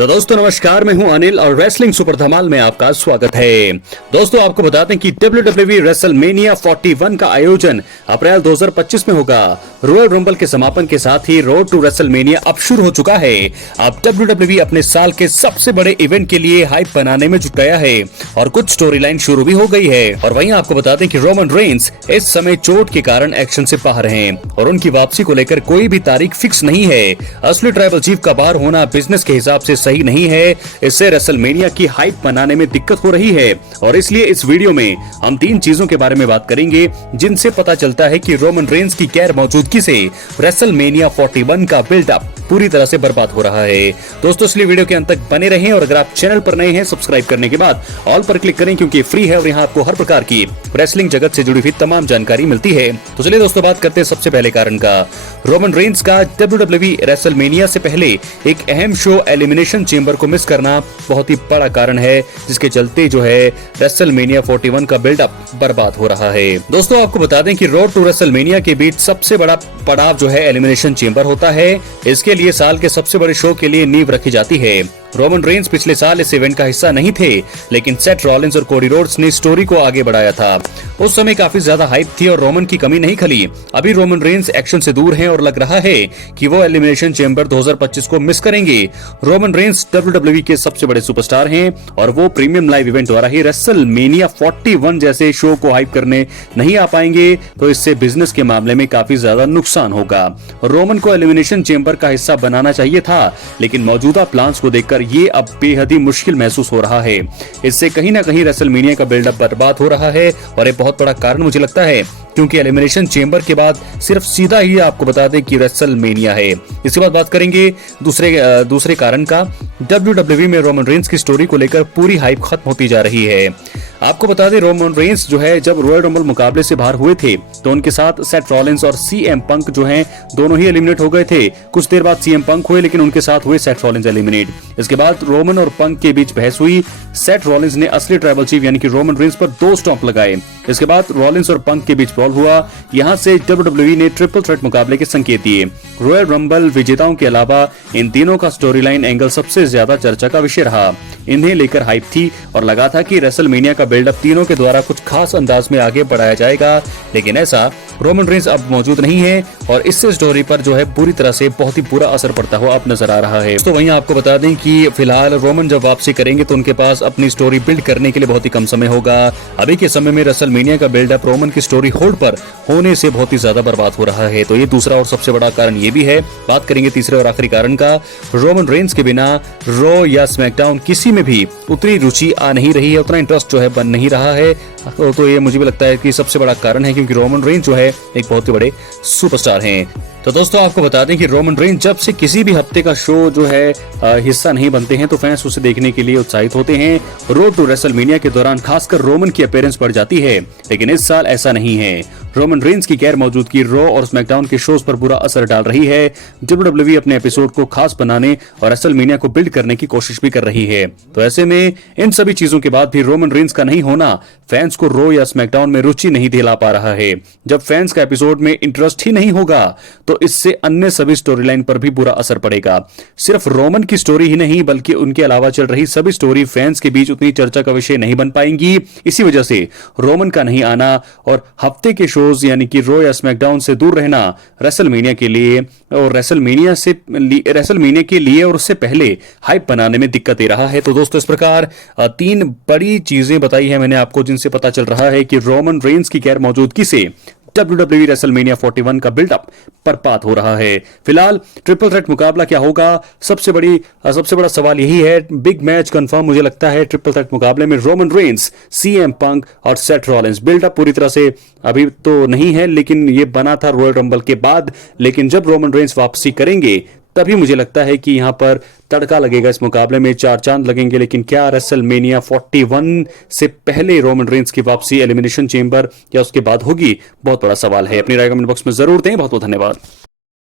तो दोस्तों नमस्कार, मैं हूं अनिल और रेसलिंग सुपर धमाल में आपका स्वागत है। दोस्तों आपको बता दें कि WWE रेसलमेनिया 41 का आयोजन अप्रैल 2025 में होगा। रॉयल रंबल के समापन के साथ ही रोड टू रेसलमेनिया अब शुरू हो चुका है। अब WWE अपने साल के सबसे बड़े इवेंट के लिए हाइप बनाने में जुट गया है और कुछ स्टोरी लाइन शुरू भी हो गई है। और वहीं आपको बता दें कि रोमन रेंस इस समय चोट के कारण एक्शन से बाहर हैं और उनकी वापसी को लेकर कोई भी तारीख फिक्स नहीं है। असली ट्राइबल चीफ का बाहर होना बिजनेस के हिसाब से सही नहीं है, इससे रेसलमेनिया की हाइप बनाने में दिक्कत हो रही है। और इसलिए इस वीडियो में हम 3 चीजों के बारे में बात करेंगे जिनसे पता चलता है कि रोमन रेंस की गैर मौजूदगी से रेसलमेनिया 41 का बिल्डअप पूरी तरह से बर्बाद हो रहा है। दोस्तों इसलिए वीडियो के अंत तक बने रहें और अगर आप चैनल पर नए हैं सब्सक्राइब करने के बाद ऑल पर क्लिक करें क्योंकि फ्री है और यहाँ आपको हर प्रकार की रेसलिंग जगत से जुड़ी हुई तमाम जानकारी मिलती है। तो चलिए दोस्तों बात करते हैं सबसे पहले कारण का। रोमन रेंस का WWE रेसलमेनिया से पहले एक अहम शो एलिमिनेशन चेंबर को मिस करना बहुत ही बड़ा कारण है, जिसके चलते जो है रेसलमेनिया 41 का बिल्डअप बर्बाद हो रहा है। दोस्तों आपको बता दें कि रोड टू रेसलमेनिया के बीच सबसे बड़ा पड़ाव जो है एलिमिनेशन चेंबर होता है। इसके लिए साल के सबसे बड़े शो के लिए नींव रखी जाती है। रोमन रेंस पिछले साल इस इवेंट का हिस्सा नहीं थे, लेकिन सेथ रॉलिंस और कोडी रोड्स ने स्टोरी को आगे बढ़ाया था। उस समय काफी ज्यादा हाइप थी और रोमन की कमी नहीं खली। अभी रोमन रेंस एक्शन से दूर हैं और लग रहा है कि वो एलिमिनेशन चेंबर 2025 को मिस करेंगे। रोमन रेंस WWE के सबसे बड़े सुपरस्टार हैं और वो प्रीमियम लाइव इवेंट द्वारा ही रेसलमेनिया 41 जैसे शो को हाइप करने नहीं आ पाएंगे, तो इससे बिजनेस के मामले में काफी ज्यादा नुकसान होगा। रोमन को एलिमिनेशन चेंबर का हिस्सा बनाना चाहिए था, लेकिन मौजूदा प्लान्स को देखकर ये अब बेहद ही मुश्किल महसूस हो रहा है। इससे कहीं ना कहीं रेसलमेनिया का बिल्डअप बर्बाद हो रहा है और ये बहुत बड़ा कारण मुझे लगता है, क्योंकि एलिमिनेशन चेंबर के बाद सिर्फ सीधा ही आपको बता दें कि रेसलमेनिया है। इसके बाद बात करेंगे दूसरे कारण का। WWE में रोमन रेंस की स्टोरी को लेकर पूरी हाइप खत्म होती जा रही है। आपको बता दें रोमन रेंस जो है जब रॉयल रंबल मुकाबले से बाहर हुए थे तो उनके साथ सेथ रॉलिंस और CM पंक जो हैं दोनों ही एलिमिनेट हो गए थे। कुछ देर बाद CM पंक हुए, लेकिन उनके साथ हुए सेथ रॉलिंस एलिमिनेट। इसके बाद रोमन और पंक के बीच बहस हुई। सेथ रॉलिंस ने असली ट्राइबल चीफ यानी कि रोमन रेंस पर 2 स्टॉम्प लगाए। इसके बाद रॉलिंस और पंक के बीच ब्रॉल हुआ। यहाँ से WWE ने ट्रिपल थ्रेट मुकाबले के संकेत दिए। रॉयल रंबल विजेताओं के अलावा इन तीनों का स्टोरी लाइन एंगल सबसे ज्यादा चर्चा का विषय रहा। इन्हें लेकर हाइप थी और लगा था कि रेसलमेनिया का बिल्डअप तीनों के द्वारा कुछ खास अंदाज में आगे बढ़ाया जाएगा, लेकिन ऐसा रोमन रेंस अब मौजूद नहीं है और इससे स्टोरी पर जो है पूरी तरह से बहुत ही बुरा असर पड़ता हुआ अब नजर आ रहा है। तो वहीं आपको बता दें कि फिलहाल रोमन जब वापसी करेंगे तो उनके पास अपनी स्टोरी बिल्ड करने के लिए बहुत ही कम समय होगा। अभी के समय में रेसलमेनिया का बिल्डअप रोमन की स्टोरी होल्ड पर होने से बहुत ही ज्यादा बर्बाद हो रहा है। तो ये दूसरा और सबसे बड़ा कारण ये भी है। बात करेंगे तीसरे और आखिरी कारण का। रोमन रेंस के बिना रॉ या स्मैकडाउन किसी में भी उतनी रुचि आ नहीं रही है, उतना इंटरेस्ट जो है बन नहीं रहा है। तो ये मुझे भी लगता है कि सबसे बड़ा कारण है, क्योंकि रोमन रेंस जो है एक बहुत ही बड़े सुपरस्टार हैं। तो दोस्तों आपको बता दें कि रोमन रेंस जब से किसी भी हफ्ते का शो जो है हिस्सा नहीं बनते हैं तो फैंस उसे देखने के लिए उत्साहित होते हैं। रोड टू रेसलमेनिया के दौरान खासकर रोमन की अपीयरेंस बढ़ जाती है, लेकिन इस साल ऐसा नहीं है। रोमन रेंस की गैर मौजूदगी रॉ और स्मैकडाउन के शोज पर बुरा असर डाल रही है। WWE अपने एपिसोड को खास बनाने और रेसलमेनिया को बिल्ड करने की कोशिश भी कर रही है। तो ऐसे में इन सभी चीजों के बाद भी रोमन रेंस का नहीं होना फैंस को रॉ या स्मैकडाउन में रुचि नहीं दिला पा रहा है। जब फैंस का एपिसोड में इंटरेस्ट ही नहीं होगा तो इससे अन्य सभी स्टोरी लाइन पर भी बुरा असर पड़ेगा। सिर्फ रोमन की स्टोरी ही नहीं बल्कि उनके अलावा चल रही सभी स्टोरी फैंस के बीच उतनी चर्चा का विषय नहीं बन पाएंगी। इसी वजह से रोमन का नहीं आना और हफ्ते के शोज यानी कि रॉ या स्मैकडाउन से दूर रहना रेसलमेनिया के लिए और रेसलमेनिया के लिए और उससे पहले हाइप बनाने में दिक्कत दे रहा है। तो दोस्तों इस प्रकार 3 बड़ी चीजें बताई है मैंने आपको जिनसे पता चल रहा है कि रोमन रेंस की गैर मौजूदगी से WWE रेसलमेनिया 41 का बिल्डअप बर्बाद हो रहा है। फिलहाल ट्रिपल थ्रेट मुकाबला क्या होगा, सबसे बड़ा सवाल यही है। बिग मैच कंफर्म मुझे लगता है ट्रिपल थ्रेट मुकाबले में रोमन रेंस, CM पंक और सेथ रॉलिंस। बिल्डअप पूरी तरह से अभी तो नहीं है, लेकिन ये बना था रॉयल रंबल के बाद। लेकिन जब रोमन रेंस वापसी करेंगे तभी मुझे लगता है कि यहां पर तड़का लगेगा, इस मुकाबले में 4 चांद लगेंगे। लेकिन क्या रेसलमेनिया 41 से पहले रोमन रेंस की वापसी एलिमिनेशन चेंबर या उसके बाद होगी, बहुत बड़ा सवाल है। अपनी राय कमेंट बॉक्स में जरूर दें। बहुत बहुत धन्यवाद।